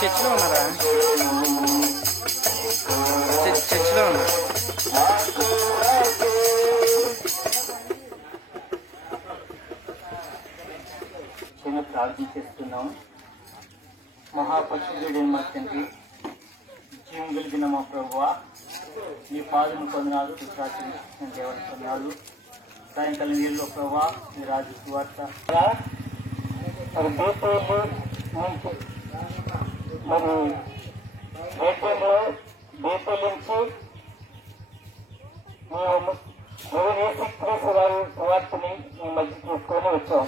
చర్చిలో ఉన్నారా? చర్చిలో ఉన్నా. చిన్న ప్రార్థన చేస్తున్నాం. మహాపరిశుద్ధుడైన మా తండ్రి, జీవం కలిగిన మా ప్రభువా, నీ పాదము పొందనాలు, విశ్వాసం దేవుని పొందనాలు. సాయంకాలం నీళ్ళు ప్రభువా, నీ రాజు సువార్త మరి దేశంలో మరి దేశంలో దేశం నుంచి యేసుక్రీస్తు వారి సువార్తని ఈ మధ్య తీసుకొని వచ్చాం.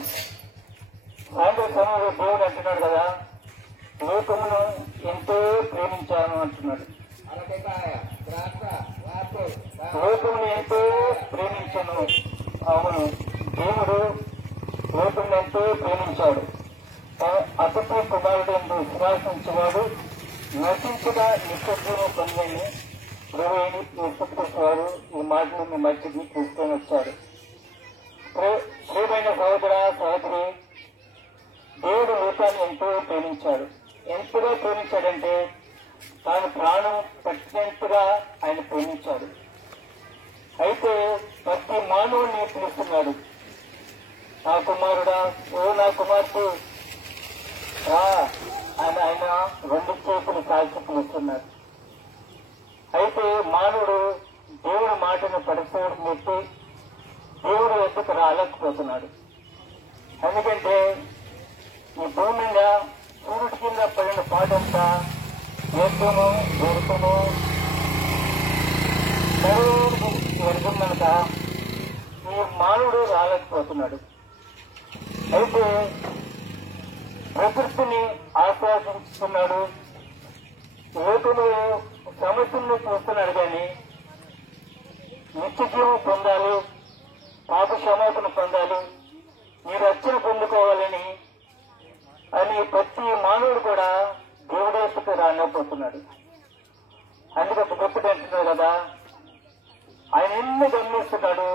సాయంత్రం సమయంలో దేవుడు అంటున్నాడు కదా, లోకమును ఎంతో ప్రేమించాను అంటున్నాడు. లోకమును ఎంతో ప్రేమించాను. అవును, దేవుడు లోకమును ఎంతో ప్రేమించాడు. అతని కుమారుడు విశ్వాసించేవాడు నశించగా నిశ్చయం పొందని వారు ఈ మాటలు మీ మధ్యకి తీసుకొని వచ్చాడు. ప్రియమైన సహోదర సహోదరి, దేవుడు లోకాన్ని ఎంతో ప్రేమించాడు. ఎంతగా ప్రేమించాడంటే తాను ప్రాణం పట్టినంతగా ఆయన ప్రేమించాడు. అయితే ప్రతి మానవుడిని పిలుస్తున్నాడు, నా కుమారుడా, ఓ నా కుమార్తె ఆయన రెండు చేతులు కాల్చి పిలుస్తున్నాడు. అయితే మానవుడు దేవుడి మాటను పరిశోధన పెట్టి దేవుడు ఎత్తుకు రాలేకపోతున్నాడు. ఎందుకంటే ఈ భూమి మీద సూర్యుడి కింద పడిన పాటంతా ఏకము దొరుకును వెళ్తుందనక ఈ మానవుడు రాలేకపోతున్నాడు. అయితే ప్రకృతిని ఆస్వాదిస్తున్నాడు, లోకంలో సమస్యలను చూస్తున్నాడు. కానీ నిత్యజీవం పొందాలి, పాప క్షమాపణ పొందాలి, నీ రక్షణ పొందుకోవాలని అని ప్రతి మానవుడు కూడా దేవుడేసుకు రాలేకపోతున్నాడు. అందుకే గొప్పటి అంటున్నాడు కదా, ఆయన ఎన్ని గమనిస్తున్నాడు.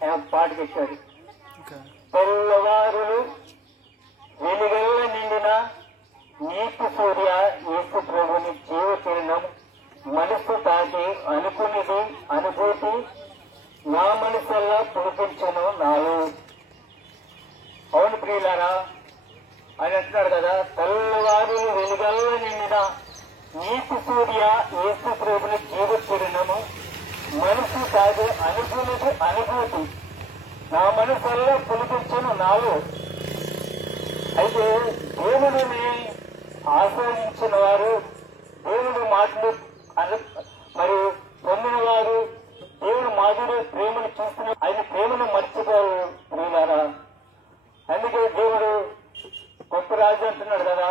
ఆయన పాటకెచ్చాడు, తెల్లవారులు వెలుగల్ల నిండిన నీకు సూర్య యేసు ప్రభుని జీవ కిరణం మనస్సు తాకి అనుకునేది అనుభూతి నా మనసల్లా పులిపించను నాలో. అవును ప్రియులారా, ఆయన అంటున్నాడు కదా, తెల్లవారు వెలుగల్ల నిండిన నీకు సూర్య యేసు ప్రభుని జీవ కిరణము మనస్సు తాకి అనుకునేది అనుభూతి నా మనసల్లా పులిపించను నాలో. అయితే దేవుడిని ఆస్వాదించిన వారు, దేవుడి మాటలు మరి పొందిన వారు, దేవుడు మాధుర్య ప్రేమను చూస్తున్న ఆయన ప్రేమను మర్చిపోరు ప్రియులారా. అందుకే దేవుడు గొప్ప రాజు అంటున్నాడు కదా,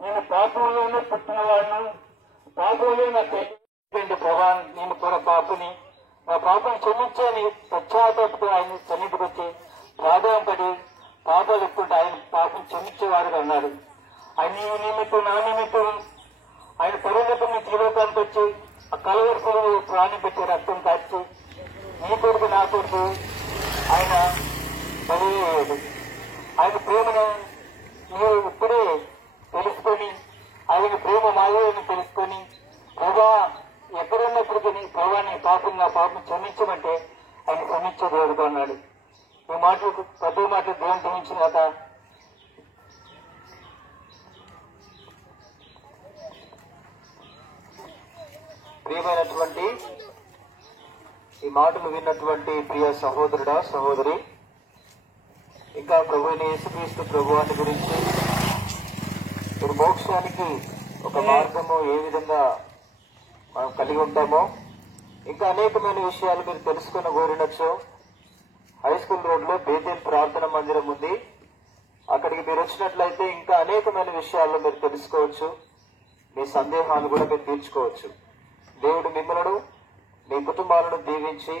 నేను పాపంలోనే పుట్టిన వాడును, పాపంలో నా తెలియదు ప్రభా, నేను కూడా పాపని, నా పాపం క్షమించని పశ్చాత్తాపంతో ఆయన సన్నిధికి వచ్చి ప్రాధాన్యపడి పాపాలు ఎక్కుంటే ఆయన పాపం క్షమించేవాడుగా అన్నాడు. ఆయన నీ నిమిత్తం నా నిమిత్తం ఆయన పరులతో మీ జీవితానికి వచ్చి ఆ కలవరకులు ప్రాణం పెట్టి రక్తం కాచి నీ కొడుకు నా కొడుకు ఆయన బలియ్యాడు. ఆయన ప్రేమను నీవు ఇప్పుడే తెలుసుకొని ఆయన ప్రేమ మాయని తెలుసుకొని ప్రభా ఎక్కడున్నప్పటికీ ప్రభా నీ పాపం నా పాపం క్షమించమంటే ఆయన క్షమించే దేవుడుగా అన్నాడు. ఈ మాటలు పెద్ద మాటలు దేవుని క్షమించిన కదా. ప్రియమైనటువంటి ఈ మాటలు విన్నటువంటి ప్రియ సహోదరుడా సహోదరి, ఇంకా ప్రభువుని యేసుక్రీస్తు ప్రభువాని గురించి మీరు మోక్షానికి ఒక మార్గము ఏ విధంగా మనం కలిగి ఉంటామో, ఇంకా అనేకమైన విషయాలు మీరు తెలుసుకుని కోరినచ్చు. హై స్కూల్ రోడ్ లో బేతేల్ ప్రార్థన మందిరం ఉంది. అక్కడికి మీరు వచ్చినట్లయితే ఇంకా అనేకమైన విషయాల్లో మీరు తెలుసుకోవచ్చు. మీ సందేహాలు కూడా మీరు తీర్చుకోవచ్చు. దేవుడు మిమ్మలను మీ కుటుంబాలను దీవించి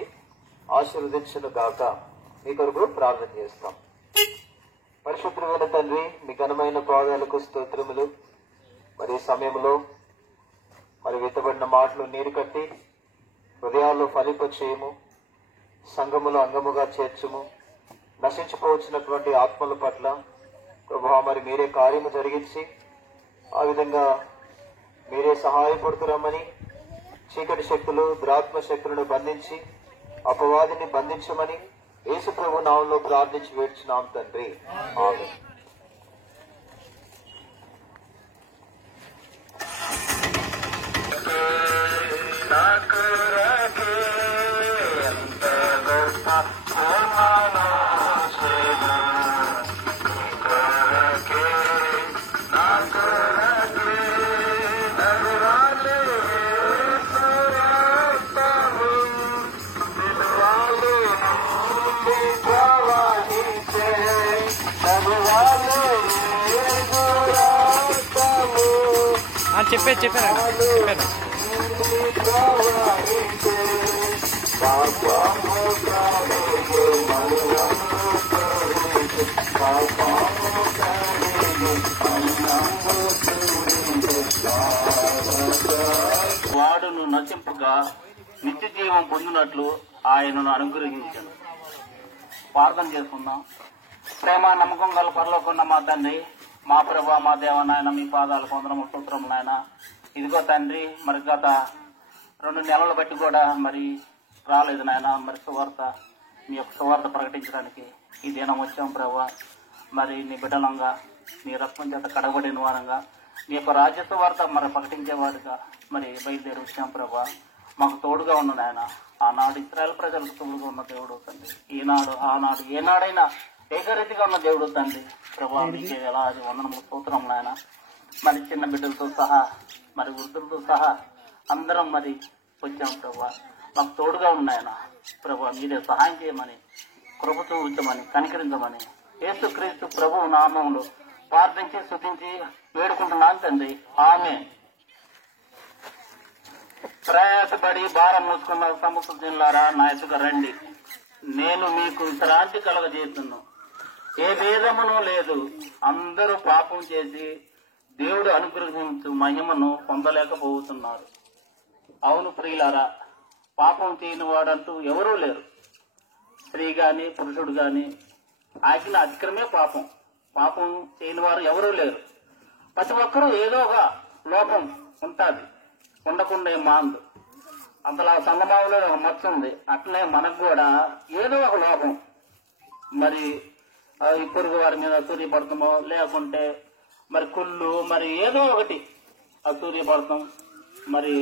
ఆశీర్వదించును గాక. మీ కొరకు ప్రార్థన చేస్తాం. పరిశుద్ధమైన తండ్రి, మీ ఘనమైన పాదాలకు స్తోత్రములు. మరి ఈ సమయంలో మరి విత్తబడిన మాటలు నీరు కట్టి హృదయాల్లో ఫలింపచేయము, సంఘములో అంగముగా చేర్చుము. నశించిపోవచ్చినటువంటి ఆత్మల పట్ల ప్రభువా మరి మీరే కార్యము జరిగించి ఆ విధంగా మీరే సహాయపడుతురమ్మని, చీకటి శక్తులు దురాత్మ శక్తులను బంధించి అపవాదిని బంధించమని యేసు ప్రభు నామంలో ప్రార్థించి వేడుచున్నాం తండ్రి, ఆమేన్. చెప్పారు. వాడును నశింపగా నిత్య జీవం పొందినట్లు ఆయనను అనుగ్రహించాను. ప్రార్థన చేసుకుందాం. ప్రేమ నమ్మకం గల పరలోకున్న మా తండ్రి, మా ప్రభా, మా దేవ నాయన, మీ పాదాలు కొందరము సూత్రం నాయన. ఇదిగో తండ్రి, మరి గత 2 నెలలు బట్టి కూడా మరి రాలేదు నాయన. మరి సువార్త, మీ యొక్క సువార్త ప్రకటించడానికి ఈ దినం వచ్చాం ప్రభా. మరి నీ బిడ్డలంగా, నీ రక్తం చేత కడగబడిన వారంగా, నీ యొక్క రాజ్య సువార్త మరి ప్రకటించేవారుగా మరి బయలుదేరి వచ్చాం ప్రభా. మాకు తోడుగా ఉన్న నాయన. ఆనాడు ఇశ్రాయేలు ప్రజలకు తోడుగా ఉన్న దేవుడు తండ్రి, ఈనాడు ఆనాడు ఏనాడైనా ఏకరీతిగా ఉన్న దేవుడు తండ్రి ప్రభా. మీకే వేలాది వందనములు స్తోత్రం నాయన. మరి చిన్న బిడ్డలతో సహా, మరి వృద్ధులతో సహా అందరం మరి వచ్చాం ప్రభా. మాకు తోడుగా ఉన్నాయన ప్రభా. మీరే సహాయం చేయమని, కృప చూపించమని, కనికరించమని యేసు క్రీస్తు ప్రభు నామంలో ప్రార్థించి స్తుతించి వేడుకుంటున్నాను తండ్రి, ఆమేన్. ప్రయాసపడి భారం మోసుకున్న సమస్త జిల్లారా నా ఎదుట రండి, నేను మీకు విశ్రాంతి కలగజేస్తున్నాను. ఏ భేదమును లేదు, అందరూ పాపం చేసి దేవుడు అనుగ్రహించు మహిమను పొందలేకపోతున్నారు. అవును ప్రియులారా, పాపం చేయని వాడంటూ ఎవరూ లేరు. స్త్రీ గాని పురుషుడు గాని ఆజ్ఞ అతిక్రమే పాపం. పాపం చేయని వారు ఎవరూ లేరు. ప్రతి ఒక్కరూ ఏదో ఒక లోపం ఉంటుంది, ఉండకుండా మాందు. అంతలా సంగమావులో ఒక మచ్చ ఉంది. అట్లనే మనకు కూడా ఏదో ఒక లోపం, మరి ఈ పొరుగు వారి మీద సూర్యపడతామో, లేకుంటే మరి కుళ్ళు, మరి ఏదో ఒకటి సూర్యపడతాం, మరి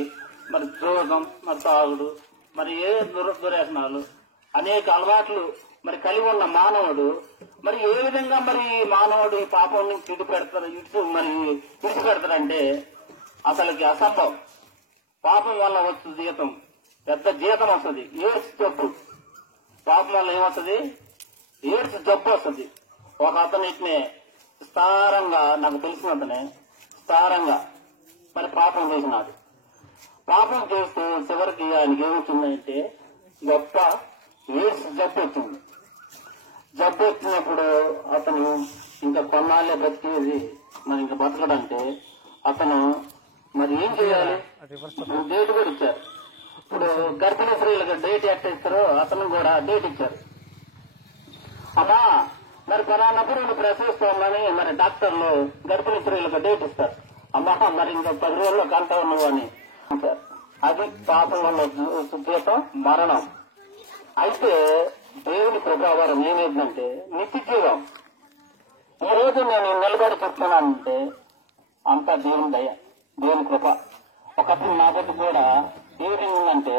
మరి జోగం, మరి తాగుడు, మరి ఏ దుర్వ్యసనాలు, అనేక అలవాట్లు మరి కలిగి ఉన్న మానవుడు మరి ఏ విధంగా మరి మానవుడు ఈ పాపం నుంచి విడిచిపెడతాడంటే అసలుకి అసంభవం. పాపం వల్ల వస్తుంది జీతం, పెద్ద జీతం వస్తుంది. ఎయిడ్స్ జబ్బు, పాపం వల్ల ఏమొస్తుంది? ఎయిడ్స్ జబ్బు వస్తుంది. ఒక అతనిటినే విస్తారంగా, నాకు తెలిసిన అతనే విస్తారంగా మరి పాపం చేసినాడు. పాపం చేస్తూ చివరికి ఆయనకి ఏమవుతుందంటే గొప్ప ఎయిడ్స్ జబ్బు వచ్చింది. జబ్బు వచ్చినప్పుడు అతను ఇంకా కొన్నాళ్ళే బతికేది, మరి ఇంకా బతకడంటే అతను మరి ఏం చేయాలి? డేట్ కూడా ఇచ్చారు. ఇప్పుడు గర్భిణీ స్త్రీలకు డేట్ ఎట్ట ఇస్తారో అతను కూడా డేట్ ఇచ్చారు. అమ్మా మరి పలానప్పుడు నువ్వు ప్రసవిస్తామని మరి డాక్టర్లు గర్భిణీ స్త్రీలకు డేట్ ఇస్తారు. అమ్మా మరి ఇంకా 10 రోజుల్లో కంటావు నువ్వు అని అంటారు. అది పాపం వల్ల జీతం మరణం. అయితే దేవుని ప్రభావం ఏమైందంటే నిత్య జీవం. ఈ రోజు నేను నిలబడి చెప్తున్నానంటే అంతా దేవుని దయ, దేవుని కృప. ఒకప్పుడు నా బట్టి కూడా ఏ విధంగా ఉందంటే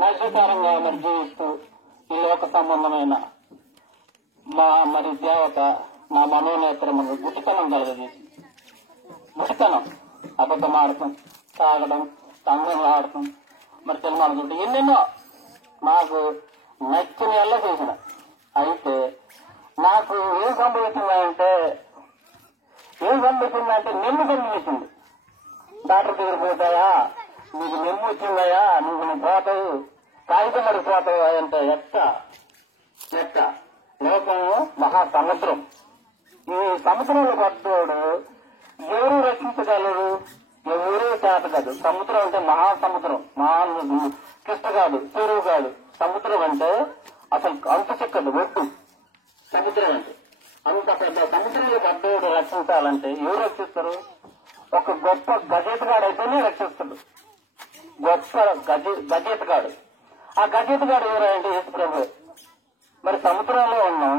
నైతికారంగా మరి జీవిస్తూ ఈ లోక సంబంధమైన మా మరి దేవత నా మనోనేత్రమును గుట్టితనం కలగజేసి, గుట్టితనం, అబద్ధం ఆడటం, తాగడం, తంగం ఆడటం, మరి తెలమాడుతుంటే ఎన్నెన్నో నాకు నచ్చిన వల్ల చేసిన. అయితే నాకు ఏం సంభవించిందంటే నెమ్ము సంభవించింది. డాక్టర్ దగ్గర పోతాయా, నీకు నెమ్ము వచ్చిందయా, నువ్వు పోతావు, కాగితం మరి పోతావా అంటే ఎట్ట లోకము మహాసముద్రం. ఈ సముద్రంలో పడ్డోడు ఎవరు రక్షించగలరు? ఎవరూ చేత కాదు. సముద్రం అంటే మహాసముద్రం, కిష్ట కాదు, చెరువు కాదు. సముద్రం అంటే అసలు అంత చిక్కదు, ఒడ్డు సముద్రం అంటే. అంత పెద్ద సముద్రంలో పడ్డోడు రక్షించాలంటే ఎవరు రక్షిస్తారు? ఒక గొప్ప గజేతగాడైతేనే రక్షిస్తాడు. గొప్ప గజేతగాడు. ఆ గజేతగాడు ఎవరంటే యేసు ప్రభు. మరి సముద్రంలో ఉన్నాం,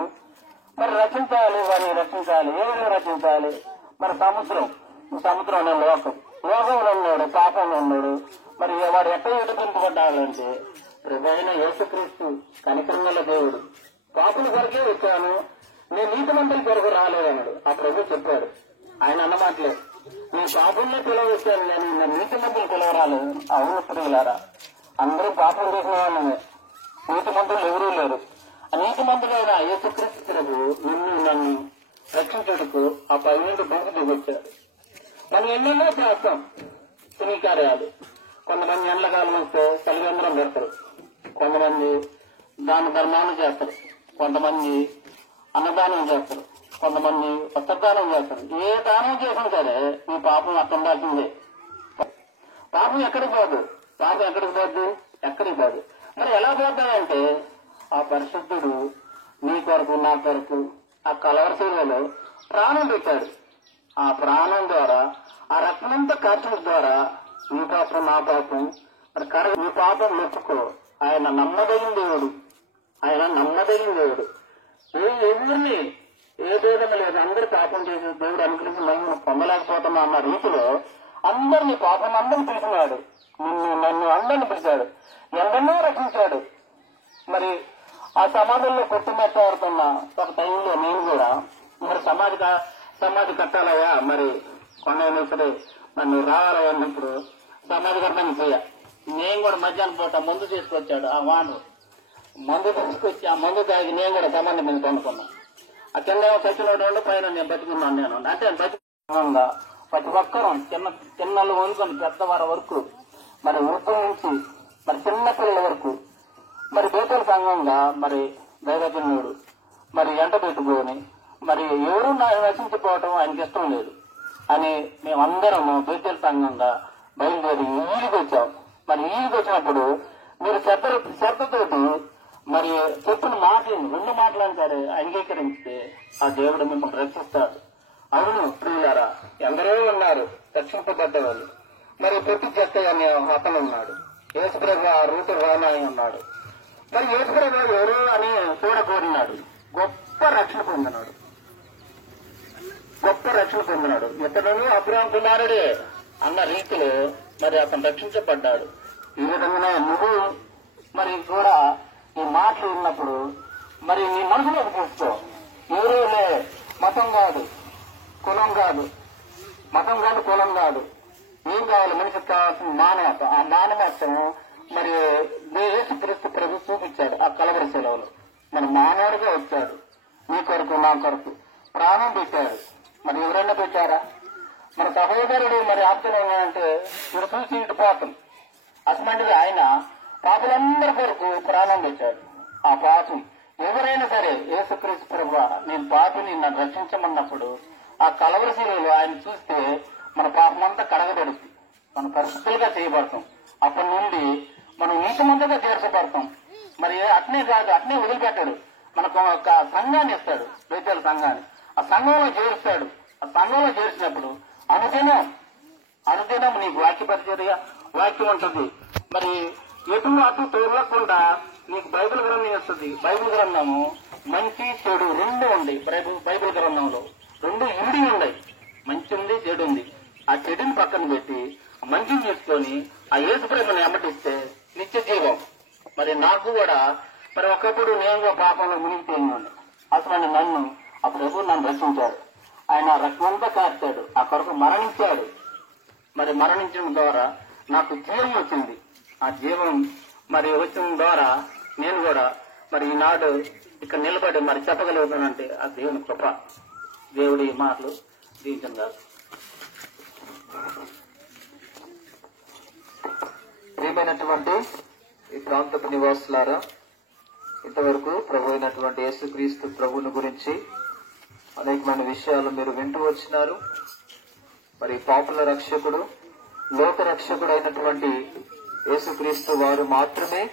మరి రక్షించాలి, వారిని రక్షించాలి. ఏమైనా రక్షించాలి? మరి సముద్రం అనే లోకంలో ఉన్నాడు, పాపంలో ఉన్నాడు. మరి వాడు ఎక్కడ ఎదుర్కొంటబడ్డాడంటే ప్రభు అయిన యేసుక్రీస్తు కనికరముల దేవుడు. పాపుల కొరకే వచ్చాను, నేను నీతిమంతుల కొరకు రాలేదన్నాడు. ఆ ప్రభు చెప్పాడు. ఆయన అన్నమాటలే, నేను పాపంలో పిలవచ్చాను కానీ నేను నీతిమంతులు పిలవరాలేదు. అవును ప్రియులారా, అందరూ పాపం చేసిన వాళ్ళమే, నీతిమంతులు ఎవరూ లేరు. ఆ నీతిమంతులైన యేసుక్రీస్తు ప్రభు నన్ను రక్షించుటకు ఆ పై నుండి భూమి దిగొచ్చాడు. మనం ఎన్నెన్నో చేస్తాం పుణ్యకార్యాలు. కొంతమంది ఎండలకాలం వస్తే తల్లిదండ్రులం పెడతారు, కొంతమంది దాన ధర్మాన్ని చేస్తారు, కొంతమంది అన్నదానం చేస్తారు, కొంతమంది వస్త్రదానం చేస్తారు. ఏ దానం చేసినా సరే ఈ పాపం అక్కడ ఉండాల్సిందే. పాపం ఎక్కడికి పోదు. ఎక్కడికి పోదు. మరి ఎలా పోతాయంటే ఆ పరిశుద్ధుడు నీ కొరకు నా కొరకు ఆ కలవరశీలలో ప్రాణం పెట్టాడు. ఆ ప్రాణం ద్వారా, ఆ రక్తమంతా కార్చడం ద్వారా నీ పాపం నా పాపం మరి నీ పాపం మెచ్చుకో. ఆయన నమ్మదగిన దేవుడు. ఎవరిని ఏ భేదం లేదు, అందరూ పాపం చేసి దేవుడు అనుగ్రహించి మనం పొందలేకపోతున్నా అన్న రీతిలో అందరినీ పాపం అందరిని పిలిచినాడు. నన్ను అందరిని పిలిచాడు, ఎందరినో రక్షించాడు. మరి ఆ సమాధుల్లో కొట్టుమెట్టాడుతున్న ఒక టైంలో నేను కూడా మరి సమాధి కట్టాలయ్యా, మరి కొనైనా సరే నన్ను రావాలయ్యా అన్నప్పుడు సమాధి కట్టడానికి పోయా. నేను కూడా మధ్యాహ్నం పూట మందు తీసుకొచ్చాడు ఆ వాడు. మందు తీసుకొచ్చి ఆ మందు తాగి నేను కూడా సమాధి మీద కొనుక్కున్నా. ఆ కింద చచ్చినోడు పైన నేను బతుకున్నాను. నేను అంటే బతుకున్నా ప్రతి ఒక్కరూ చిన్నలు వండుకొని పెద్దవారి వరకు, మరి వృద్ధుల నుంచి మరి చిన్న పిల్లల వరకు, మరి బేతల సంఘంగా మరి దైవజనుడు మరి ఎంట పెట్టుకొని మరి ఎవరు నశించిపోవటం ఆయనకి ఇష్టం లేదు అని మేమందరం బేతల సంఘంగా బయలుదేరి ఈడికి వచ్చాం. మరి ఈడికి వచ్చినప్పుడు మీరు శ్రద్ధతోటి మరి చెప్పిన మాటలు 2 మాటలను సరే అంగీకరిస్తే ఆ దేవుడు మిమ్మల్ని రక్షిస్తాడు. అవును ప్రియులారా, ఎందరో ఉన్నారు రక్షింపబడ్డవాళ్ళు. మరి ప్రతి జత్తయ్య అనే అతను ఉన్నాడు, యేసుప్రభు ఆ రూటు రామాయి ఉన్నాడు. మరి యేసుప్రభు ఎవరు అని చూడకూరినాడు. గొప్ప రక్షణ పొందినాడు. ఇతను అబ్రహాం కుమారుడే అన్న రీతిలో మరి అతను రక్షించబడ్డాడు. ఈ విధంగానే నువ్వు మరి కూడా ఈ మాటలు ఉన్నప్పుడు మరి నీ మనసులోకి తీసుకో. ఎవరో లే, మతం కాదు, కులం కాదు, ఏం కావాలి? మనిషికి కావాల్సిన మానవత. ఆ మానవత్వం మరి యేసుక్రీస్తు ప్రభు చూపించాడు ఆ కలవరి సెలవులు. మన మానవుడిగా వచ్చాడు, నీ కొరకు నా కొరకు ప్రాణం పెట్టాడు. మరి ఎవరైనా పెట్టారా? మన సహోదరుడు మరి ఆప్తులు ఉన్నాయంటే మీరు చూసి ఇటుపోతాం. అటువంటిది ఆయన పాపులందరి కొరకు ప్రాణం పెట్టాడు. ఆ పాపం ఎవరైనా సరే యేసుక్రీస్తు ప్రభువా నేను పాపిని నన్ను రక్షించమన్నప్పుడు ఆ కలవరి శిలువలో ఆయన చూస్తే మన పాపమంతా కడగబడుతుంది, మన పరిశుద్ధులుగా చేయబడతాం. అప్పటి నుండి మనం నీతిమంతుగా చేర్చబడతాం. మరి అట్నే కాదు, అట్నే వదిలిపెట్టాడు. మనకు ఒక సంఘాన్ని ఇస్తాడు, బేతల సంఘాన్ని. ఆ సంఘంలో చేరుస్తాడు. ఆ సంఘంలో చేర్చినప్పుడు అనుదినం నీకు వాక్య పరిచర్య వాక్యం ఉంటుంది. మరి ఎటు అటు తోలకుండా నీకు బైబిల్ గ్రంథం ఇస్తుంది. బైబిల్ గ్రంథము మంచి చెడు 2 ఉంది. బైబిల్ గ్రంథంలో 2 ఇమిడి ఉన్నాయి. మంచి ఉంది, చెడు ఉంది. ఆ చెడుని పక్కన పెట్టి మంచిని తీసుకొని ఆ యేసు ప్రేమను ఎమ్మటిస్తే నిత్య జీవం. మరి నాకు కూడా మరి ఒకప్పుడు నేను పాపంలో మునిగిపోయినాను. అసలు నన్ను రక్షించాడు. ఆయన రక్తమంతా కార్చాడు, ఆ కొరకు మరణించాడు. మరి మరణించడం ద్వారా నాకు జీవం వచ్చింది. ఆ జీవం మరి వచ్చిన ద్వారా నేను కూడా మరి ఈనాడు ఇక్కడ నిలబడి మరి చెప్పగలుగుతానంటే ఆ దేవుని కృప. దేవుడి మాటలు దీవించండి. ప్రియమైనటువంటి ఈ ప్రాంతపు నివాసులారా, ఇంతవరకు ప్రభు అయినటువంటి యేసుక్రీస్తు ప్రభుని గురించి అనేకమైన విషయాలు మీరు వింటూ వచ్చినారు. మరి పాపుల రక్షకుడు, లోక రక్షకుడు అయినటువంటి యేసుక్రీస్తు వారు మాత్రమే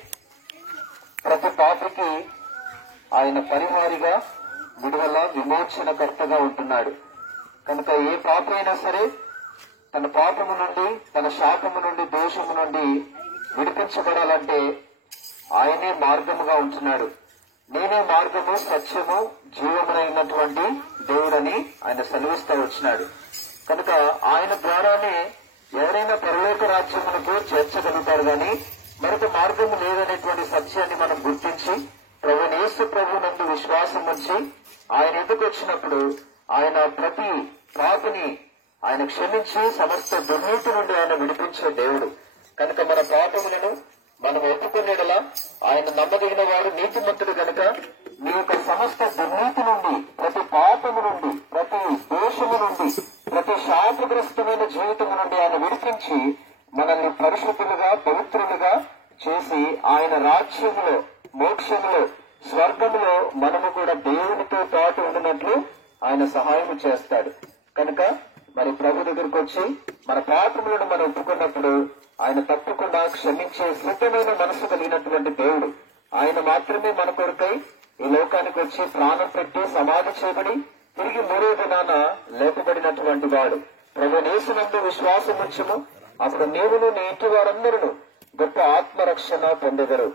ప్రతి పాపికి ఆయన పరిహారిగా, విడుదల, విమోచనకర్తగా ఉంటున్నాడు. కనుక ఏ పాపి అయినా సరే తన పాపము నుండి, తన శాపము నుండి, దోషము నుండి విడిపించబడాలంటే ఆయనే మార్గముగా ఉంటున్నాడు. నేనే మార్గము, సత్యము, జీవమునైనటువంటి దేవుడని ఆయన సెలవిస్తూ వచ్చినాడు. కనుక ఆయన ద్వారానే ఎవరైనా పరలోక రాజ్యమునకు చేర్చగలుగుతారు గాని మరొక మార్గము లేదనేటువంటి సత్యాన్ని మనం గుర్తించి యేసు ప్రభు నందు విశ్వాసం ఉంచి ఆయన ఎదుకు వచ్చినప్పుడు ఆయన ప్రతి పాపిని ఆయన క్షమించి సమస్త దుర్నీతి నుండి ఆయన విడిపించే దేవుడు. కనుక మన పాపములను మనం ఒప్పుకునేలా ఆయన నమ్మదగిన వాడు, నీతిమంతుడు. కనుక మీ యొక్క సమస్త దుర్నీతి నుండి, ప్రతి పాపము నుండి, ప్రతి దోషము నుండి, ప్రతి శాపగ్రస్తమైన జీవితము నుండి ఆయన విడిపించి మనల్ని పరిశుద్ధులుగా, పవిత్రులుగా చేసి ఆయన రాజ్యములో, మోక్షములో, స్వర్గములో మనము కూడా దేవునితో పాటు ఉండినట్లు ఆయన సహాయం చేస్తాడు. కనుక మరి ప్రభు దగ్గరకు వచ్చి మన పాపములను మనం ఒప్పుకున్నప్పుడు ఆయన తప్పకుండా క్షమించే సిద్ధమైన మనసు కలిగినటువంటి దేవుడు. ఆయన మాత్రమే మన కొరకై ఈ లోకానికి వచ్చి ప్రాణం పెట్టి సమాధి చేయబడి తిరిగి 3వ దినాన లేపబడినటువంటి వాడు. ప్రభు యేసునందు విశ్వాసం ఉంచుము, అప్పుడు నీవును నీ ఇంటి వారందరూ గొప్ప ఆత్మరక్షణ పొందెదరు.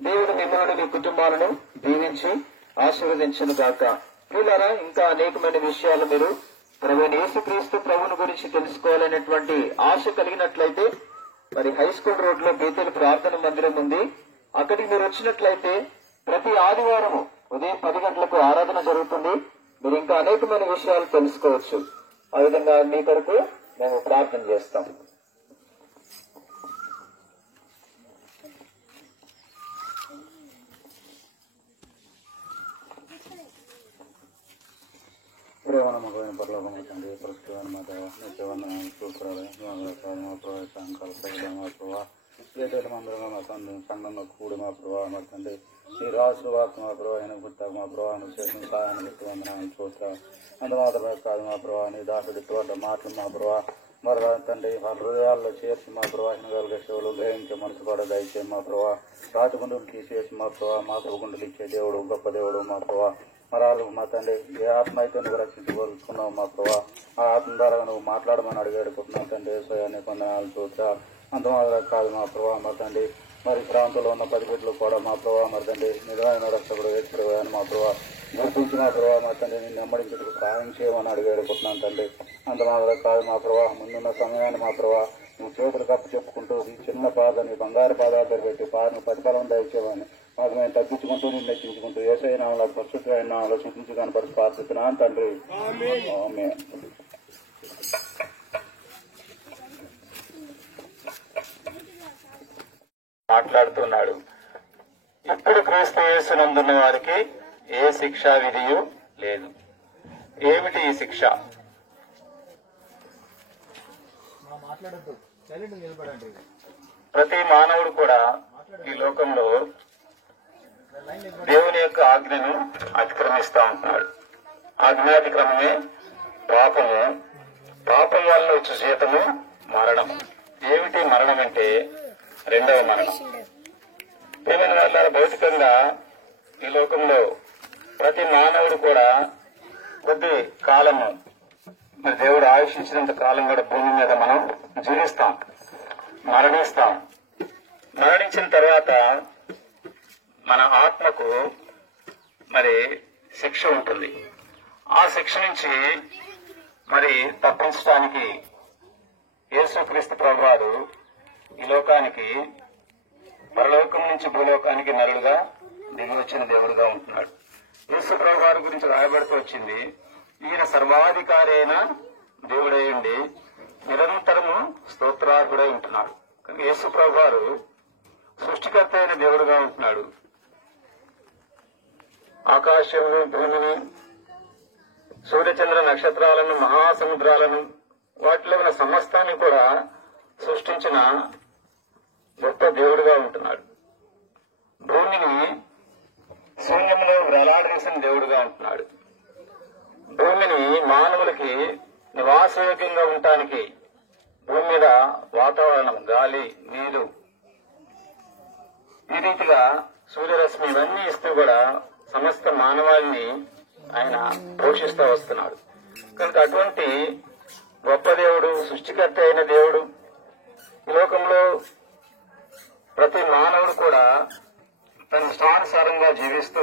దేవుడు మిమ్మల్ని, మీ కుటుంబాలను దీవించి ఆశీర్వదించును గాక. ప్రియులారా, ఇంకా అనేకమైన విషయాలు మీరు ప్రభు యేసుక్రీస్తు ప్రభుని గురించి తెలుసుకోవాలనేటువంటి ఆశ కలిగినట్లయితే మరి హై స్కూల్ రోడ్ లో బేతేలు ప్రార్థన మందిరం ఉంది. అక్కడికి మీరు వచ్చినట్లయితే ప్రతి ఆదివారము ఉదయం 10 గంటలకు ఆరాధన జరుగుతుంది. మీరు ఇంకా అనేకమైన విషయాలు తెలుసుకోవచ్చు. ఆ విధంగా మీ కొరకు మేము ప్రార్థన చేస్తాం. ప్రేమనమ్మకమైన పరలోకమైన తండ్రి, పరిశుద్ధమైన మా దేవ, నిత్యవన్న సూత్రాలు మా ప్రభావ సాయంకాల సైతం మా ప్రభావ ఏదైతే మందిరంగా మా తండ్రి సంఘంలో కూడి మా ప్రభావ మా తండ్రి ఈ రాజు వార్త మా ప్రభావం గుర్తాకు మా ప్రభావం చేసిన సహాయాన్ని గుర్తు వందనాలు చూస్తాం. అందుమాత్రమే కాదు మా ప్రభావాన్ని దాసుడిటువంటి మాటలు మా ప్రభావ మరి తండ్రి వాళ్ళ హృదయాల్లో చేర్చి మా ప్రవాహన కలిగే సేవలు గ్రహించే మనసు కూడా దయచే మా ప్రభావ రాజగుండులు తీసేసి మా ప్రభావ మాతృ గుండెలు ఇచ్చే దేవుడు, గొప్ప దేవుడు మా ప్రభావ. మరాలు మా తండ్రి ఏ ఆత్మ అయితే నువ్వు రక్షించగలుగుతున్నావు మా ప్రభావ, ఆ ఆత్మ ద్వారా నువ్వు మాట్లాడమని అడిగేడుకుంటున్నావు తండ్రి. సోయాన్ని కొందనాలు చూస్తా. అంతమాత్రం కాదు మా ప్రభావ మా తండ్రి మరి ప్రాంతంలో ఉన్న 10 బిడ్డలు కూడా మా ప్రభావ మరి తండ్రి నిజమైన రక్షకుడు వేసుకుని మా ప్రభావ గుర్తించి మా ప్రభావ మా తండ్రి నేను నెమ్మడించేందుకు సహాయం చేయమని అడిగేడుకుంటున్నాను తండ్రి. అంతమాత్రం కాదు మా ప్రభావ ముందున్న సమయాన్ని మా ప్రభావ నువ్వు చేతులు కప్పు చెప్పుకుంటూ ఈ చిన్న పాదని బంగారు పాదాలు పెట్టి పాదను ప్రతిఫలం దయచేవని మాకు మేము తగ్గించుకుంటూ నిన్ను హెచ్చించుకుంటూ ఏసై నామలో పరిశుద్ధమైన నామలో చూపించి కనపరిచి ప్రార్థిస్తున్నాను తండ్రి. ఆమేన్. మాట్లాడుతున్నాడు. ఇప్పుడు క్రీస్తు యేసునందున్న వారికి ఏ శిక్షా విధియు లేదు. ఏమిటి ఈ శిక్ష? ప్రతి మానవుడు కూడా ఈ లోకంలో దేవుని యొక్క ఆజ్ఞను అతిక్రమిస్తా ఉంటున్నాడు. ఆజ్ఞాతిక్రమమే పాపము. పాపం వల్ల వచ్చే జీతము మరణం. ఏమిటి మరణం అంటే? 2వ మరణం. ఏమైనా వాళ్ళ భౌతికంగా ఈ లోకంలో ప్రతి మానవుడు కూడా కొద్ది కాలము మరి దేవుడు ఆయుషించినంత కాలం కూడా భూమి మీద మనం జీవిస్తాం, మరణిస్తాం. మరణించిన తర్వాత మన ఆత్మకు మరి శిక్ష ఉంటుంది. ఆ శిక్ష నుంచి మరి తప్పించడానికి యేసుక్రీస్తు ప్రభువారు ఈ లోకానికి పరలోకం నుంచి భూలోకానికి నరుడుగా దిగి వచ్చిన దేవుడుగా ఉంటున్నాడు. యేసు ప్రభువారి గురించి రాయబడుతూ వచ్చింది, ఈయన సర్వాధికారి అయిన దేవుడై ఉండి నిరంతరము స్తోత్రార్హుడై ఉంటున్నాడు. కానీ యేసు ప్రభువారు సృష్టికర్త అయిన దేవుడుగా ఉంటున్నాడు. ఆకాశమును, భూమిని, సూర్యచంద్ర నక్షత్రాలను, మహాసముద్రాలను, వాటిలో ఉన్న సమస్తాన్ని కూడా సృష్టించిన గొప్ప దేవుడుగా ఉంటున్నాడు. భూమిని శూన్యంలో వేలాడదీసిన దేవుడుగా ఉంటున్నాడు. భూమిని మానవులకి నివాసయోగ్యంగా ఉండటానికి భూమి మీద వాతావరణం, గాలి, నీరు, ఈ రీతిగా సూర్యరశ్మి ఇవన్నీ ఇస్తూ కూడా సమస్త మానవాళిని ఆయన పోషిస్తూ వస్తున్నాడు. కనుక అటువంటి గొప్ప దేవుడు, సృష్టికర్త అయిన దేవుడు ఈ లోకంలో ప్రతి మానవుడు కూడా తన ఇష్టానుసారంగా జీవిస్తూ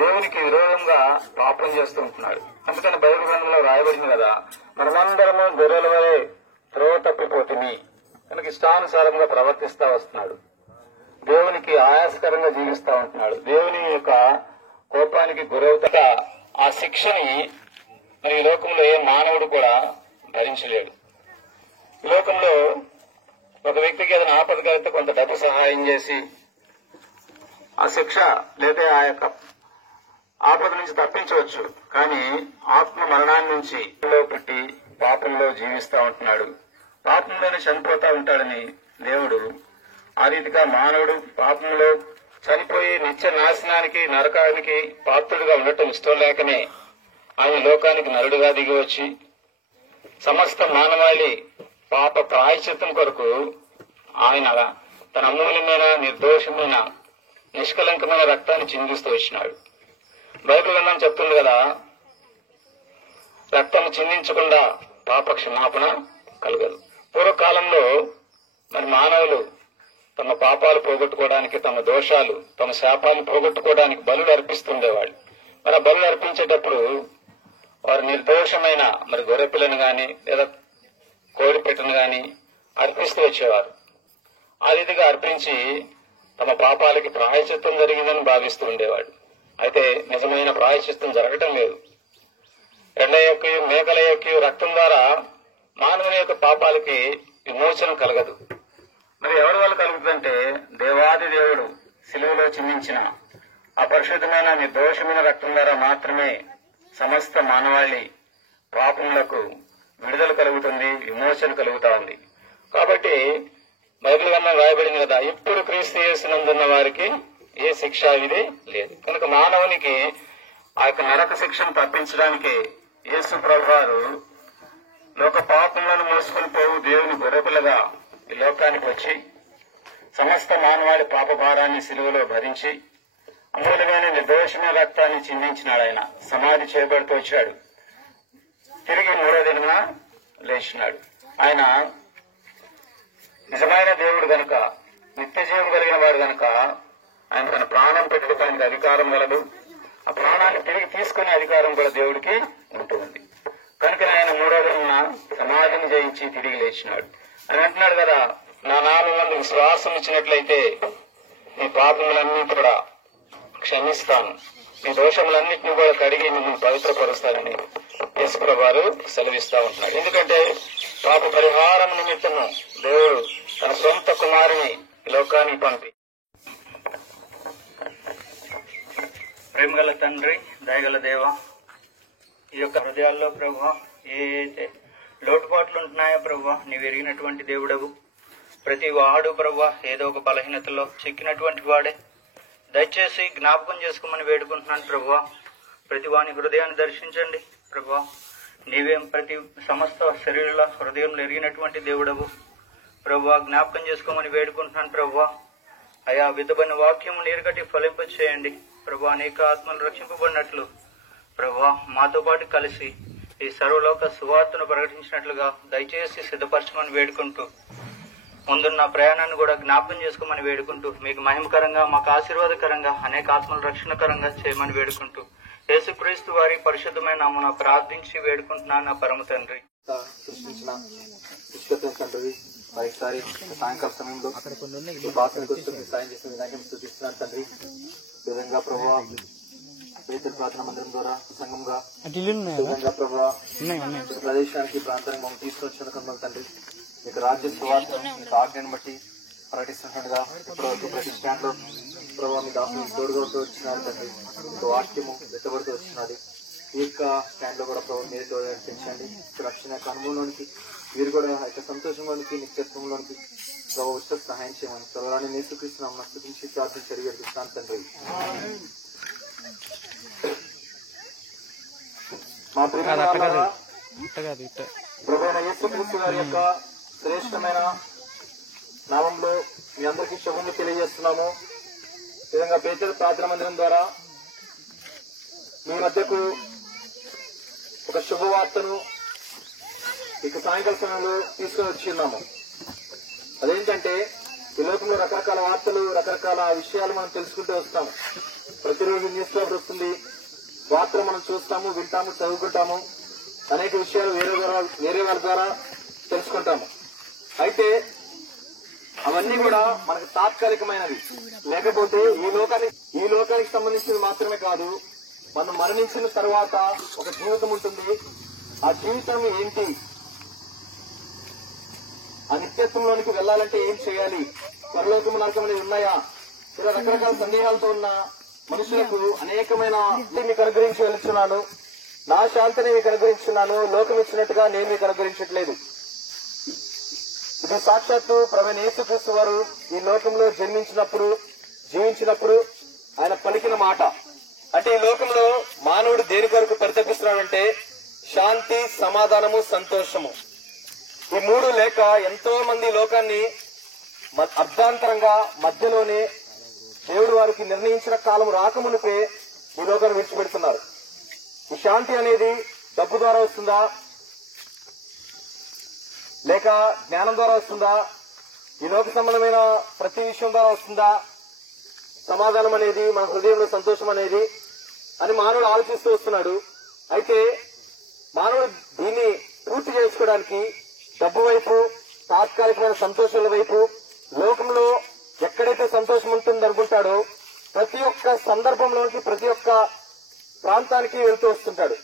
దేవునికి విరోధంగా పాపం చేస్తూ ఉంటున్నాడు. అందుకని బైబిల్ గ్రంథంలో రాయబడింది కదా, మనమందరము గొర్రెల వలె త్రోవ తప్పిపోతుంది. కనుక ఇష్టానుసారంగా ప్రవర్తిస్తా వస్తున్నాడు. దేవునికి ఆయాసకరంగా జీవిస్తా ఉంటున్నాడు. దేవుని యొక్క కోపానికి గురవుతా ఆ శిక్షని మరి ఈ లోకంలో ఏ మానవుడు కూడా భరించలేడు. ఈ లోకంలో ఒక వ్యక్తికి ఏదైనా ఆపద కలిగితే కొంత డబ్బు సహాయం చేసి ఆ శిక్ష లేదా ఆ యొక్క ఆపద నుంచి తప్పించవచ్చు. కానీ ఆత్మ మరణాన్ని నుంచి పెట్టి పాపంలో జీవిస్తా ఉంటున్నాడు. పాపంలోనే చనిపోతా ఉంటాడని దేవుడు ఆ రీతిగా మానవుడు పాపంలో చనిపోయి నిత్య నాశనానికి, నరకానికి పాత్రుడిగా ఉండటం ఇష్టం లేకనే ఆయన లోకానికి నరుడుగా దిగి వచ్చి సమస్త మానవాళి పాప ప్రాయశ్చిత్తం కొరకు ఆయన తన అమూల్యమైన, నిర్దోషమైన, నిష్కలంకమైన రక్తాన్ని చిందిస్తూ వచ్చినాడు. బైబిల్ గ్రంథం చెప్తుంది కదా, రక్తం చిందించకుండా పాప క్షమాపణ కలగదు. పూర్వకాలంలో మరి మానవులు తమ పాపాలు పోగొట్టుకోవడానికి, తమ దోషాలు, తమ శాపాలు పోగొట్టుకోవడానికి బలులు అర్పిస్తుండేవాళ్ళు. మరి ఆ బలులు అర్పించేటప్పుడు వారు నిర్దోషమైన మరి గొర్రెపిల్లను గాని లేదా కోడి పెట్టను గాని అర్పిస్తూ వచ్చేవారు. ఆ రీతిగా అర్పించి తమ పాపాలకి ప్రాయశ్చిత్తం జరిగిందని భావిస్తూ ఉండేవాడు. అయితే నిజమైన ప్రాయశ్చిత్తం జరగటం లేదు. ఎండ యొక్క, మేకల యొక్క రక్తం ద్వారా మానవుని యొక్క పాపాలకి విమోచన కలగదు. మరి ఎవరి వల్ల కలుగుతుందంటే దేవాది దేవుడు సిలువలో చిందించిన అపరిశుద్ధమైన, నిర్దోషమైన రక్తం ద్వారా మాత్రమే సమస్త మానవాళి పాపములకు విడుదల కలుగుతుంది, విమోచన కలుగుతా ఉంది. కాబట్టి బైబిల్ గ్రంథం రాయబడింది కదా, ఇప్పుడు క్రీస్తు యేసునందున్న వారికి ఏ శిక్ష విధి లేదు. కనుక మానవునికి ఆ యొక్క నరక శిక్షను తప్పించడానికి యేసు ప్రభువారు లోక పాపములను మోసుకొని పోవు దేవుని గొర్రెపిల్లగా ఈ లోకానికి వచ్చి సమస్త మానవాళి పాప భారాన్ని సిలువలో భరించి అమూల్యమైన, నిర్దోషమైన రక్తాన్ని చిందించినాడు. ఆయన సమాధి చేయబడుతూ వచ్చాడు. తిరిగి 3వ దినమున లేచినాడు. ఆయన నిజమైన దేవుడు గనుక, నిత్య జీవం కలిగిన వాడు గనుక ఆయన తన ప్రాణం పెట్టుకోవడానికి అధికారం గలదు. ఆ ప్రాణాన్ని తిరిగి తీసుకునే అధికారం కూడా దేవుడికి ఉంటుంది. కనుక ఆయన 3వ దినమున సమాధిని జయించి తిరిగి లేచినాడు. అని అంటున్నాడు కదా, నా నామమునందు విశ్వాసం ఇచ్చినట్లయితే నీ పాపములన్నీ కూడా క్షమిస్తాను, నీ దోషములన్నింటినీ కూడా కడిగి మిమ్మల్ని పవిత్రపరుస్తానని యేసుప్రభువు వారు సెలవిస్తా ఉంటున్నాడు. ఎందుకంటే పాప పరిహారం నిమిత్తము దేవుడు తన సొంత కుమారుని లోకానికి పంపి. ప్రేమగల తండ్రి, దయగల దేవ, ఈ యొక్క హృదయాల్లో ప్రభువా ఏ అయితే లోటుపాట్లు ఉంటున్నాయో ప్రభువా నీవు ఎరిగినటువంటి దేవుడవు. ప్రతి వాడు ప్రభువా ఏదో ఒక బలహీనతలో చిక్కినటువంటి వాడే. దయచేసి జ్ఞాపకం చేసుకోమని వేడుకుంటున్నాను ప్రభువా. ప్రతి వాని హృదయాన్ని దర్శించండి ప్రభువా. నీవేం ప్రతి సమస్త శరీరాల హృదయంలో ఎరిగినటువంటి దేవుడవు ప్రభువా. జ్ఞాపకం చేసుకోమని వేడుకుంటున్నాను ప్రభువా. అయా విధమైన వాక్యము నీరుగట్టి ఫలింప చేయండి ప్రభువా. అనేక ఆత్మలు రక్షింపబడినట్లు ప్రభువా మాతో పాటు కలిసి ఈ సర్వలోక సువార్తను ప్రకటించినట్లుగా దయచేసి సిద్ధపరచమని వేడుకుంటూ ముందున్న ప్రయాణాన్ని కూడా జ్ఞాపకం చేసుకోమని వేడుకుంటూ మీకు మహిమకరంగా, మాకు ఆశీర్వాదకరంగా, అనేక ఆత్మల రక్షణకరంగా చేయమని వేడుకుంటూ యేసుక్రీస్తు వారి పరిశుద్ధమైన నామమున ప్రార్థించి వేడుకుంటున్నాను నా పరమ తండ్రి. సృష్టించిన సృష్టికర్త తండ్రి, మరొకసారి సాయంకాల సమయంలో ప్రార్థనకు సాయం చేసిన విధానం స్తుతిస్తున్నాను తండ్రి. విధంగా ప్రభువా పేతురు ప్రార్థన మందిరం ద్వారా సంఘంగా విధంగా ప్రభువా ప్రదేశానికి ప్రాంతానికి మమ్మల్ని తీసుకొచ్చినందుకు తండ్రి మీకు రాజ్య సువార్త మీకు ఆజ్ఞను బట్టి ప్రకటిస్తున్నట్టుగా ఇప్పటివరకు ప్రతి స్టాండ్ లో ప్రభావ మీ దాసులు తోడుగా వచ్చినారు తండ్రి. మీకు వాక్యము వెత్తబడుతూ వచ్చినది. ఈ యొక్క స్టాండ్ లో కూడా ప్రభు మీరు నడిపించండి. రక్షణ యొక్క అనుభవంలోనికి వీరు కూడా ఆ యొక్క సంతోషంలోనికి నిత్యత్వంలోనికి ప్రభు ఉచిత సహాయం చేయమని త్వరగానే నేర్చుకృష్ణ నస్తుతించి ప్రార్థించి అడిగేస్తాను తండ్రి. మా ప్రియమైన ప్రభువైన యేసుక్రీస్తు గారి యొక్క శ్రేష్టమైన నామంలో మీ అందరికీ శుభములు తెలియజేస్తున్నాము. ఈ విధంగా బేతేలు ప్రార్థన మందిరం ద్వారా మీ మధ్యకు ఒక శుభవార్తను ఇక సాయంకాల సమయంలో తీసుకుని వచ్చిన్నాము. అదేంటంటే ఈ లోకంలో రకరకాల వార్తలు, రకరకాల విషయాలు మనం తెలుసుకుంటూ వస్తాము. ప్రతిరోజు న్యూస్ పేపర్ వస్తుంది, వార్తలు మనం చూస్తాము, వింటాము, చదువుకుంటాము, అనేక విషయాలు వేరే వాళ్ళ ద్వారా తెలుసుకుంటాము. అయితే అవన్నీ కూడా మనకు తాత్కాలికమైనవి. లేకపోతే ఈ లోకానికి సంబంధించినవి మాత్రమే కాదు, మనం మరణించిన తర్వాత ఒక జీవితం ఉంటుంది. ఆ జీవితం ఏంటి, ఆ నిత్యత్వంలోనికి వెళ్లాలంటే ఏం చేయాలి, పరలోకము నరకం అనేది ఉన్నాయా, ఇలా రకరకాల సందేహాలతో ఉన్న మనుషులకు అనేకమైన మీకు అనుగ్రహించి వెళ్తున్నాను. నా శాంతిని మీకు అనుగ్రహించున్నాను, లోకం ఇచ్చినట్టుగా నేను మీకు అనుగ్రహించట్లేదు. ఇది సాక్షాత్తు ప్రభువైన యేసుక్రీస్తు వారు ఈ లోకంలో జన్మించినప్పుడు, జీవించినప్పుడు ఆయన పలికిన మాట. అంటే ఈ లోకంలో మానవుడు దేని కొరకు పరితపిస్తున్నాడంటే శాంతి, సమాధానము, సంతోషము. ఈ మూడు లేక ఎంతో మంది లోకాన్ని అర్ధాంతరంగా మధ్యలోనే దేవుడు వారికి నిర్ణయించిన కాలం రాకమునిపే ఈ లోకాన్ని విడిచిపెడుతున్నారు. ఈ శాంతి అనేది డబ్బు ద్వారా వస్తుందా, లేక జ్ఞానం ద్వారా వస్తుందా, ఈ లోక సంబంధమైన ప్రతి విషయం ద్వారా వస్తుందా, సమాధానం అనేది మన హృదయంలో సంతోషం అనేది అని మానవుడు ఆలోచిస్తూ వస్తున్నాడు. అయితే మానవుడు దీన్ని పూర్తి చేసుకోవడానికి డబ్బు వైపు, తాత్కాలికమైన సంతోషాల వైపు, లోకంలో ఎక్కడైతే సంతోషం ఉంటుంది అనుకుంటాడో ప్రతి ఒక్క సందర్భంలోకి, ప్రతి ఒక్క ప్రాంతానికి వెళ్తూ వస్తుంటాడు.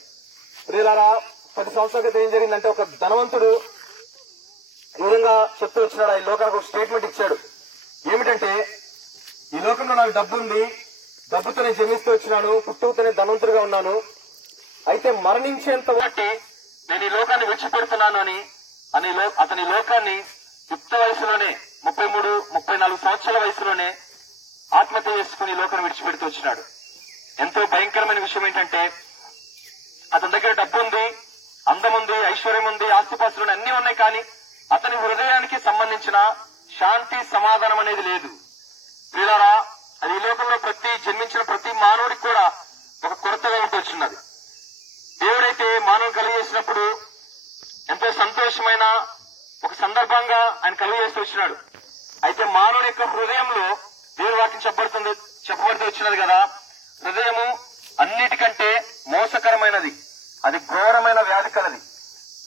ప్రియులారా, 10 సంవత్సరాల క్రితం ఏం జరిగిందంటే ఒక ధనవంతుడు ఈ విధంగా చెప్తూ వచ్చినాడు. ఈ లోకానికి ఒక స్టేట్మెంట్ ఇచ్చాడు. ఏమిటంటే, ఈ లోకంలో నాకు డబ్బు ఉంది, డబ్బుతో నేను జన్మిస్తూ వచ్చినాను, పుట్టుకతోనే ధనవంతుడిగా ఉన్నాను. అయితే మరణించేంత బట్టి నేను ఈ లోకాన్ని విడిచిపెడుతున్నాను అని అతని లోకాన్ని యుక్త వయసులోనే 33-34 సంవత్సరాల వయసులోనే ఆత్మహత్య చేసుకుని ఈ లోకాన్ని విడిచిపెడుతూ వచ్చినాడు. ఎంతో భయంకరమైన విషయం ఏంటంటే, అతని దగ్గర డబ్బు ఉంది, అందం ఉంది, ఐశ్వర్యం ఉంది, ఆస్తిపాస్తులు అన్ని ఉన్నాయి, కానీ అతని హృదయానికి సంబంధించిన శాంతి, సమాధానం అనేది లేదు. ప్రియులారా, అది ఈ లోకంలో జన్మించిన ప్రతి మానవుడికి కూడా ఒక కొరతగా ఉంటూ వచ్చినది. దేవుడైతే మానవుడు కలిగేసినప్పుడు ఎంతో సంతోషమైన ఒక సందర్భంగా ఆయన కలుగజేస్తూ వచ్చినాడు. అయితే మానవుడి యొక్క హృదయంలో దేవుడి వాక్యం చెప్పబడుతూ వచ్చినది కదా, హృదయము అన్నిటికంటే మోసకరమైనది, అది ఘోరమైన వ్యాధి కలది,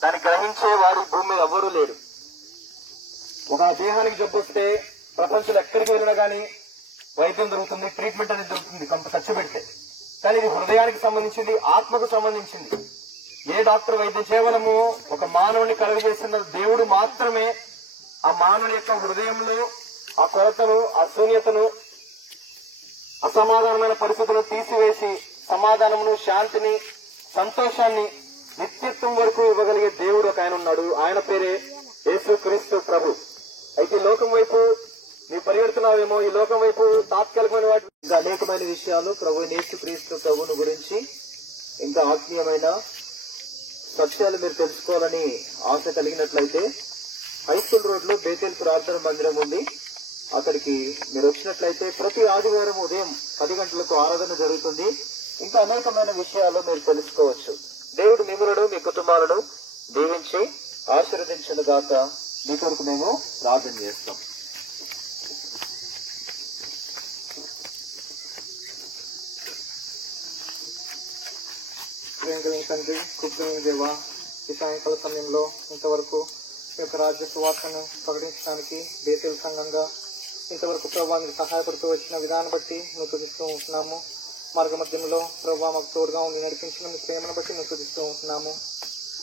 దాన్ని గ్రహించే వారు భూమి మీద ఎవ్వరూ లేరు. ఒక దేహానికి జబ్బు వస్తే ప్రపంచంలో ఎక్కడికి వెళ్ళినా గానీ వైద్యం దొరుకుతుంది, ట్రీట్మెంట్ అనేది దొరుకుతుంది కొంత ఖర్చు పెడితే. కానీ ఇది హృదయానికి సంబంధించింది, ఆత్మకు సంబంధించింది. ఏ డాక్టర్ వైద్యం కేవలము ఒక మానవుని కలుగజేసిన దేవుడు మాత్రమే ఆ మానవుని యొక్క హృదయంలో ఆ కొరతను, ఆ శూన్యతను, అసమాధానమైన పరిస్థితులను తీసివేసి సమాధానమును, శాంతిని, సంతోషాన్ని నిత్యత్వం వరకు ఇవ్వగలిగే దేవుడు ఒక ఆయన ఉన్నాడు. ఆయన పేరే యేసుక్రీస్తు ప్రభు. అయితే ఈ లోకం వైపు నీ పరిగెడుతున్నావేమో, ఈ లోకం వైపు తాత్కాలికమైన వాటి ఇంకా అనేకమైన విషయాలు ప్రభు యేసుక్రీస్తు ప్రభువుని గురించి, ఇంకా ఆత్మీయమైన సత్యాలు మీరు తెలుసుకోవాలని ఆశ కలిగినట్లయితే హై స్కూల్ రోడ్ లో బేతేల్ ప్రార్థన మందిరం ఉంది. అక్కడికి మీరు వచ్చినట్లయితే ప్రతి ఆదివారం ఉదయం 10 గంటలకు ఆరాధన జరుగుతుంది. ఇంకా అనేకమైన విషయాలు మీరు తెలుసుకోవచ్చు. దేవుడు మిమ్మలను, మీ కుటుంబాలను దీవించి ఆశీర్వదించిన గాక. మీ కొరకు మేము ప్రార్థన చేస్తాం. తండ్రి, కృపణ దేవా, ఈ సాయంకాల సమయంలో ఇంతవరకు ఈ యొక్క రాజ్య సువార్తను ప్రకటించడానికి బేతేల్ సంఘంగా ఇంతవరకు ప్రభావ మీకు సహాయపడుతూ వచ్చిన విధానం బట్టి నువ్వు తుదిస్తూ ఉంటున్నాము. మార్గ మధ్యంలో ప్రభావ మాకు తోడుగా ఉండి నడిపించిన మీ ప్రేమను బట్టి నువ్వు తుదిస్తూ ఉంటున్నాము.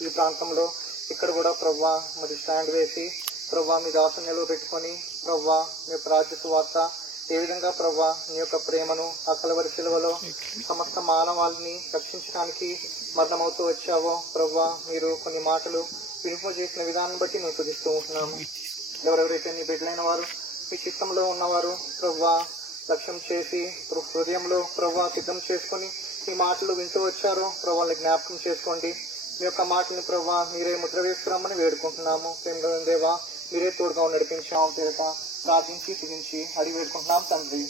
ఈ ప్రాంతంలో ఇక్కడ కూడా ప్రభావ మరి స్టాండ్ వేసి ప్రభావ మీ దాసుని నిలువ పెట్టుకొని ప్రభావ మీ యొక్క రాజ్య సువార్త ఏ విధంగా ప్రభా నీ యొక్క ప్రేమను ఆ కలవరి శిలువలో సమస్త మానవాళిని రక్షించడానికి మరణమవుతూ వచ్చావో ప్రభా, మీరు కొన్ని మాటలు వినిపింపజేసిన విధానం బట్టి మేము స్తుతిస్తూ ఉంటున్నాము. ఎవరెవరైతే నీ బిడ్డలైన వారు మీ చిత్తంలో ఉన్నవారు ప్రభా లక్ష్యం చేసి హృదయంలో ప్రభా సిద్ధం చేసుకుని ఈ మాటలు వింటూ వచ్చారో ప్రభాని జ్ఞాపకం చేసుకోండి. మీ యొక్క మాటని ప్రభా మీరే ముద్ర వేసుకురామని వేడుకుంటున్నాము. ప్రేమ దేవా మీరే తోడుగా నడిపించాము. పేరుట ప్రార్థించి సిగించి అడిగి వేడుకుంటున్నాం తండ్రి.